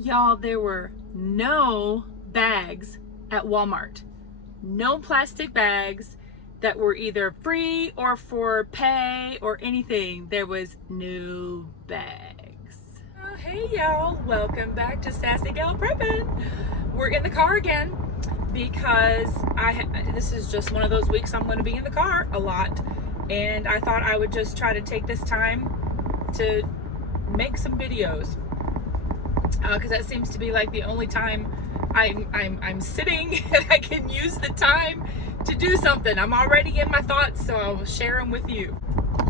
Y'all, there were no bags at Walmart. No plastic bags that were either free or for pay or anything. There was no bags. Hey y'all, welcome back to Sassy Gal Preppin'. We're in the car again because this is just one of those weeks I'm going to be in the car a lot, and I thought I would just try to take this time to make some videos. Because that seems to be like the only time I'm sitting and I can use the time to do something. I'm already in my thoughts, so I'll share them with you.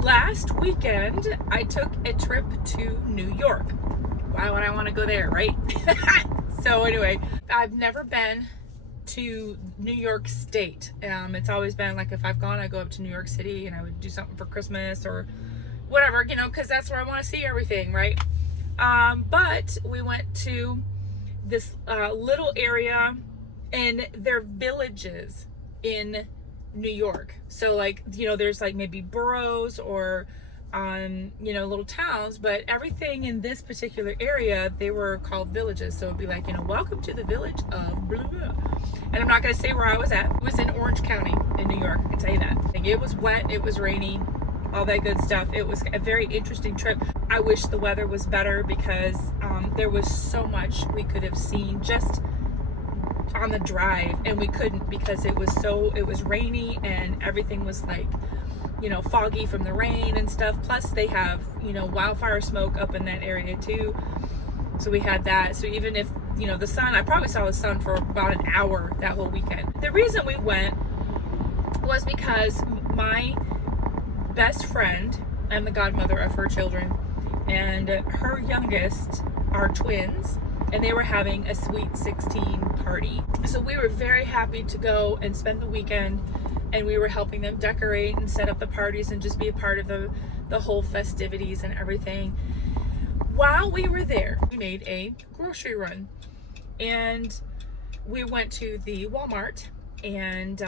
Last weekend, I took a trip to New York. Why would I want to go there, right? So anyway, I've never been to New York State. It's always been like if I've gone, I go up to New York City and I would do something for Christmas or whatever, you know, because that's where I want to see everything, right? But we went to this little area, and they're villages in New York. So like, you know, there's like maybe boroughs or, you know, little towns, but everything in this particular area, they were called villages. So it'd be like, you know, welcome to the village of blah, blah. And I'm not going to say where I was at. It was in Orange County in New York. I can tell you that. Like, it was wet. It was rainy. All that good stuff. It was a very interesting trip. I wish the weather was better because there was so much we could have seen just on the drive, and we couldn't because it was rainy and everything was like, you know, foggy from the rain and stuff. Plus they have, you know, wildfire smoke up in that area too. So we had that. So even if, you know, the sun, I probably saw the sun for about an hour that whole weekend. The reason we went was because my best friend, I'm the godmother of her children, and her youngest are twins, and they were having a Sweet 16 party. So we were very happy to go and spend the weekend, and we were helping them decorate and set up the parties and just be a part of the whole festivities and everything. While we were there, we made a grocery run, and we went to the Walmart, and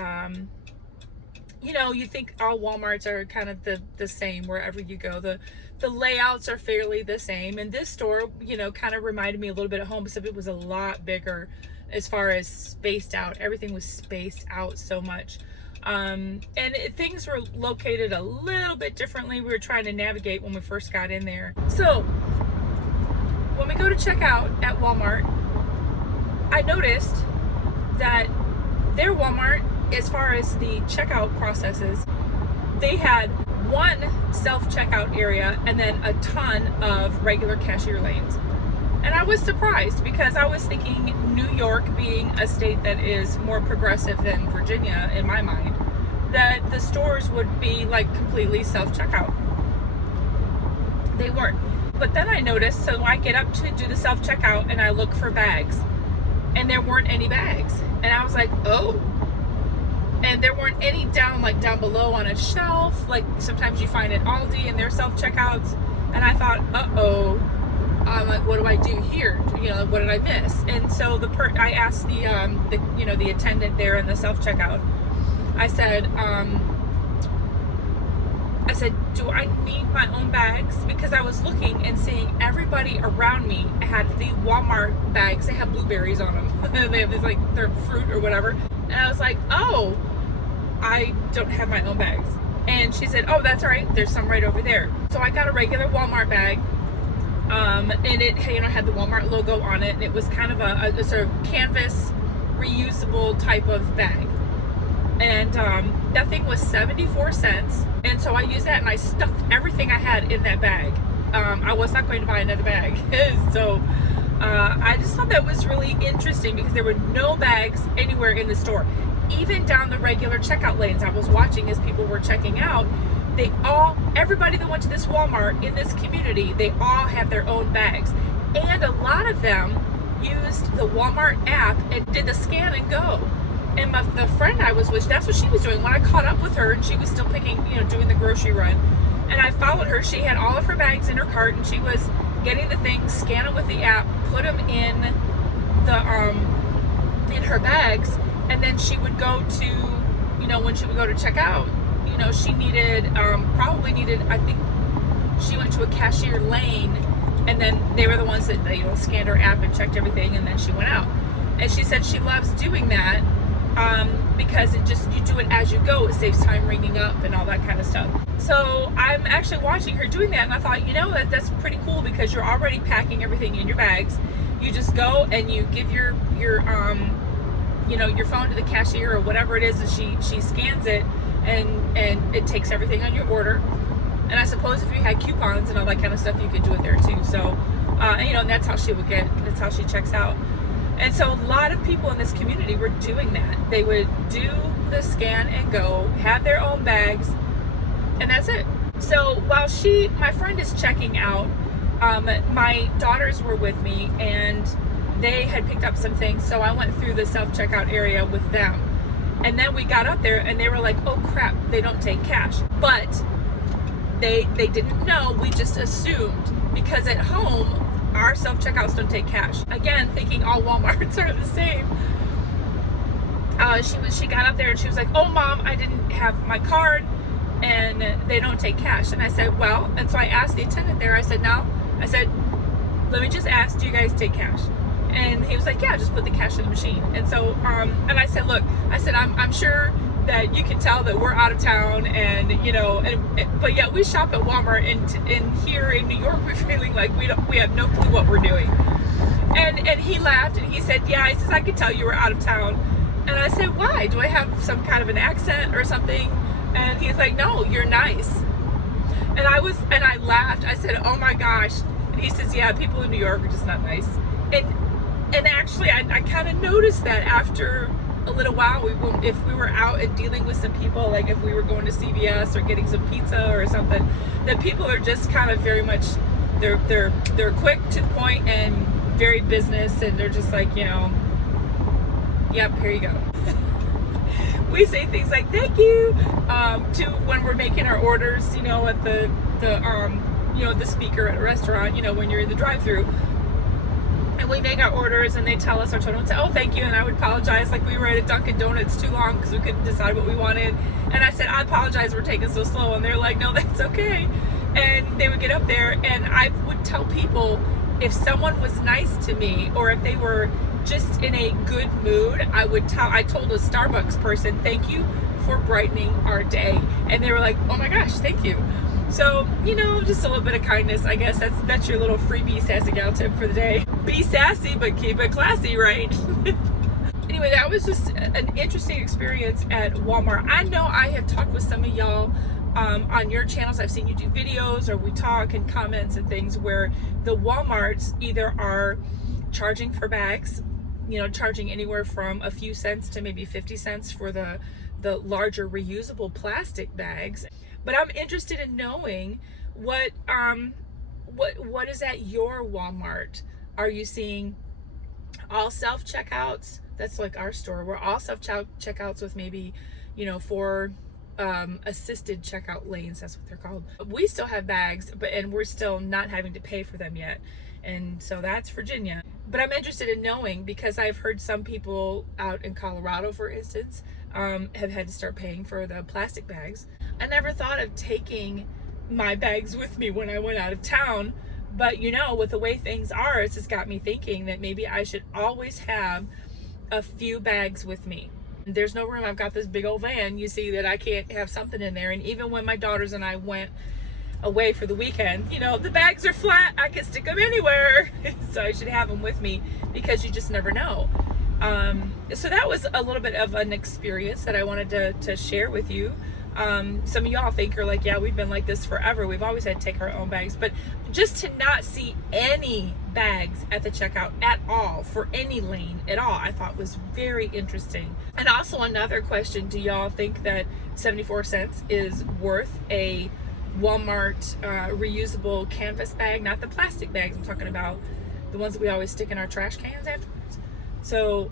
you know, you think all Walmarts are kind of the same wherever you go. The layouts are fairly the same. And this store, you know, kind of reminded me a little bit of home, except it was a lot bigger as far as spaced out. Everything was spaced out so much. Things were located a little bit differently. We were trying to navigate when we first got in there. So when we go to check out at Walmart, I noticed that their Walmart, as far as the checkout processes, they had one self-checkout area and then a ton of regular cashier lanes. And I was surprised because I was thinking New York, being a state that is more progressive than Virginia in my mind, that the stores would be like completely self-checkout. They weren't. But then I noticed, so I get up to do the self-checkout and I look for bags, and there weren't any bags. And I was like, oh. And there weren't any down below on a shelf, like sometimes you find at Aldi and their self-checkouts. And I thought, uh-oh, I'm like, what do I do here? You know, what did I miss? And so I asked the attendant there in the self-checkout. I said, do I need my own bags? Because I was looking and seeing everybody around me had the Walmart bags. They have blueberries on them. They have this, like, their fruit or whatever. And I was like, oh, I don't have my own bags. And she said, oh, that's all right. There's some right over there. So I got a regular Walmart bag. And it, you know, had the Walmart logo on it. And it was kind of a sort of canvas reusable type of bag. And that thing was 74 cents. And so I used that and I stuffed everything I had in that bag. I was not going to buy another bag. So I just thought that was really interesting because there were no bags anywhere in the store. Even down the regular checkout lanes I was watching as people were checking out, everybody that went to this Walmart in this community, they all had their own bags. And a lot of them used the Walmart app and did the scan and go. And the friend I was with, that's what she was doing. When I caught up with her and she was still picking, you know, doing the grocery run, and I followed her, she had all of her bags in her cart and she was getting the things, scan them with the app, put them in her bags, and then she would go to, you know, when she would go to check out, you know, she needed, I think she went to a cashier lane And then they were the ones that scanned her app and checked everything, and then she went out. And she said she loves doing that because you do it as you go. It saves time ringing up and all that kind of stuff. So I'm actually watching her doing that, and I thought, that's pretty cool, because you're already packing everything in your bags. You just go and you give your phone to the cashier or whatever it is, and she scans it, and it takes everything on your order. And I suppose if you had coupons and all that kind of stuff, you could do it there too. So, and that's how that's how she checks out. And so a lot of people in this community were doing that. They would do the scan and go, have their own bags, and that's it. So while my friend is checking out, my daughters were with me, and they had picked up some things. So I went through the self-checkout area with them. And then we got up there, and they were like, oh crap, they don't take cash. But they didn't know. We just assumed, because at home our self-checkouts don't take cash. Again, thinking all Walmarts are the same. She got up there and she was like, oh mom, I didn't have my card and they don't take cash. And I said, well, and so I asked the attendant there, I said, no, I said, let me just ask, do you guys take cash? And he was like, yeah, just put the cash in the machine. And so, and I said, look, I said, I'm sure that you can tell that we're out of town, and but yet we shop at Walmart, and here in New York we're feeling like we have no clue what we're doing. And he laughed and he said, yeah, he says, I could tell you were out of town. And I said, why? Do I have some kind of an accent or something? And he's like, no, you're nice. And I laughed. I said, oh my gosh. And he says, yeah, people in New York are just not nice. And actually I kind of noticed that after a little while, if we were out and dealing with some people, like if we were going to CVS or getting some pizza or something, that people are just kind of very much, they're quick to the point and very business, and they're just like, yep, here you go. We say things like thank you to when we're making our orders, at the speaker at a restaurant, when you're in the drive-thru. And we make our orders, and they tell us our total and say, oh, thank you. And I would apologize, like we were at a Dunkin' Donuts too long because we couldn't decide what we wanted. And I said, I apologize, we're taking so slow. And they're like, no, that's okay. And they would get up there, and I would tell people, if someone was nice to me, or if they were just in a good mood, I told a Starbucks person, thank you for brightening our day. And they were like, oh my gosh, thank you. So, just a little bit of kindness, I guess. That's your little freebie sassy gal tip for the day. Be sassy, but keep it classy, right? Anyway, that was just an interesting experience at Walmart. I know I have talked with some of y'all on your channels. I've seen you do videos, or we talk and comments and things where the Walmarts either are charging for bags, charging anywhere from a few cents to maybe 50 cents for the larger reusable plastic bags. But I'm interested in knowing what is at your Walmart. Are you seeing all self-checkouts? That's like our store. We're all self-checkouts with maybe, 4 assisted checkout lanes. That's what they're called. We still have bags, and we're still not having to pay for them yet. And so that's Virginia. But I'm interested in knowing, because I've heard some people out in Colorado, for instance, have had to start paying for the plastic bags. I never thought of taking my bags with me when I went out of town, but with the way things are, it's just got me thinking that maybe I should always have a few bags with me. There's no room. I've got this big old van. You see that I can't have something in there. And even when my daughters and I went away for the weekend, the bags are flat. I can stick them anywhere. So I should have them with me, because you just never know. So that was a little bit of an experience that I wanted to share with you. Some of y'all think are like, yeah, we've been like this forever. We've always had to take our own bags. But just to not see any bags at the checkout at all, for any lane at all, I thought was very interesting. And also another question, do y'all think that 74 cents is worth a Walmart reusable canvas bag? Not the plastic bags, I'm talking about the ones that we always stick in our trash cans afterwards. So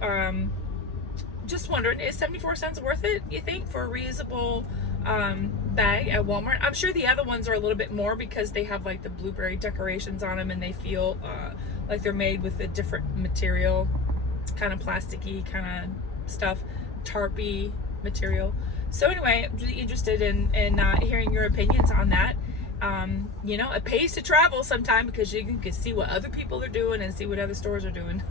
just wondering, is 74 cents worth it, you think, for a reusable bag at Walmart? I'm sure the other ones are a little bit more, because they have like the blueberry decorations on them, and they feel like they're made with a different material, kind of plasticky kind of stuff, tarpy material. So anyway, I'm really interested in hearing your opinions on that. You know, it pays to travel sometime because you can see what other people are doing and see what other stores are doing.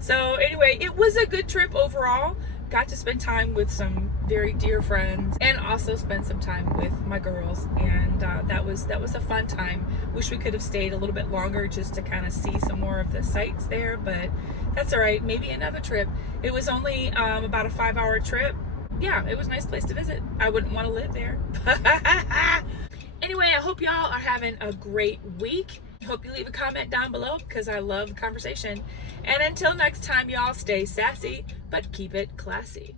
So anyway, it was a good trip overall. Got to spend time with some very dear friends and also spend some time with my girls, and that was a fun time. Wish we could have stayed a little bit longer just to kind of see some more of the sights there, but that's all right. Maybe another trip. It was only about a 5-hour trip. Yeah, it was a nice place to visit. I wouldn't want to live there. Anyway, I hope y'all are having a great week. Hope you leave a comment down below because I love the conversation. And until next time, y'all, stay sassy, but keep it classy.